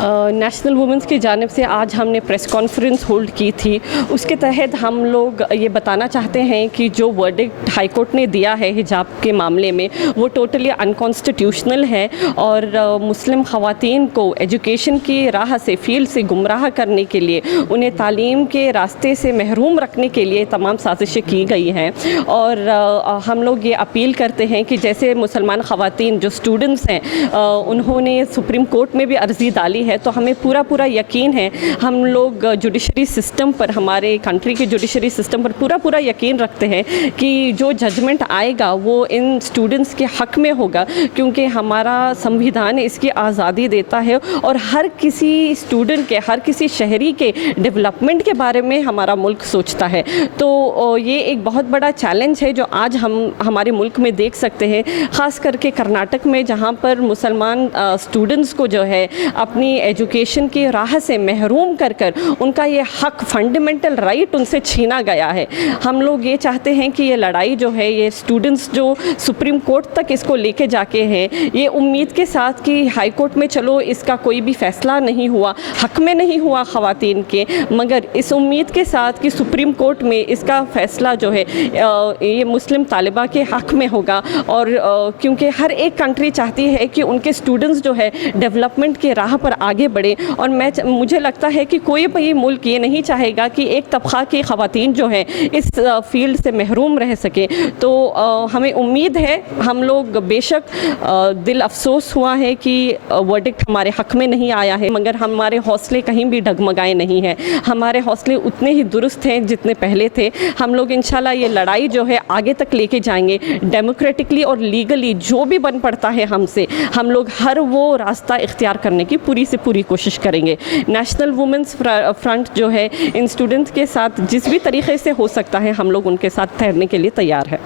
National women's की जानिब से आज हमने प्रेस कॉन्फ्रेंस होल्ड की थी। उसके तहत हम लोग ये बताना चाहते हैं कि जो वर्डिक्ट हाई कोर्ट ने दिया है हिजाब के मामले में वो टोटली अनकॉन्स्टिट्यूशनल है और मुस्लिम ख़वातीन को एजुकेशन की राह से फील्ड से गुमराह करने के लिए, उन्हें तालीम के रास्ते से महरूम रखने के लिए तमाम साजिशें की गई हैं। और हम लोग ये अपील करते हैं कि जैसे मुसलमान ख़वातीन जो स्टूडेंट्स हैं उन्होंने सुप्रीम कोर्ट में भी अर्ज़ी डाली है, तो हमें पूरा यकीन है, हम लोग जुडिशरी सिस्टम पर, हमारे कंट्री के जुडिशरी सिस्टम पर पूरा यकीन रखते हैं कि जो जजमेंट आएगा वो इन स्टूडेंट्स के हक़ में होगा, क्योंकि हमारा संविधान इसकी आज़ादी देता है और हर किसी स्टूडेंट के, हर किसी शहरी के डेवलपमेंट के बारे में हमारा मुल्क सोचता है। तो ये एक बहुत बड़ा चैलेंज है जो आज हम हमारे मुल्क में देख सकते हैं, ख़ास करके कर्नाटक में, जहाँ पर मुसलमान स्टूडेंट्स को जो है अपनी एजुकेशन की राह से महरूम कर उनका ये हक़, फंडामेंटल राइट उनसे छीना गया है। हम लोग ये चाहते हैं कि ये लड़ाई जो है, ये स्टूडेंट्स जो सुप्रीम कोर्ट तक इसको लेके जाके हैं, ये उम्मीद के साथ कि हाई कोर्ट में चलो इसका कोई भी फ़ैसला नहीं हुआ, हक़ में नहीं हुआ ख़वातीन के, मगर इस उम्मीद के साथ कि सुप्रीम कोर्ट में इसका फ़ैसला जो है ये मुस्लिम तालिबा के हक़ में होगा। और क्योंकि हर एक कंट्री चाहती है कि उनके स्टूडेंट्स जो है डेवलपमेंट के राह पर आगे बढ़े, और मुझे लगता है कि कोई भी मुल्क ये नहीं चाहेगा कि एक तबक़ा की ख़वातीन जो है इस फील्ड से महरूम रह सके। तो हमें उम्मीद है, हम लोग बेशक दिल अफसोस हुआ है कि वर्डिक्ट हमारे हक़ में नहीं आया है, मगर हमारे हौसले कहीं भी डगमगाए नहीं हैं। हमारे हौसले उतने ही दुरुस्त हैं जितने पहले थे। हम लोग इंशाल्लाह ये लड़ाई जो है आगे तक लेके जाएंगे, डेमोक्रेटिकली और लीगली जो भी बन पड़ता है हमसे, हम लोग हर वो रास्ता इख्तियार करने की पूरी से पूरी कोशिश करेंगे। नेशनल वुमेंस फ्रंट जो है इन स्टूडेंट्स के साथ जिस भी तरीके से हो सकता है, हम लोग उनके साथ ठहरने के लिए तैयार है।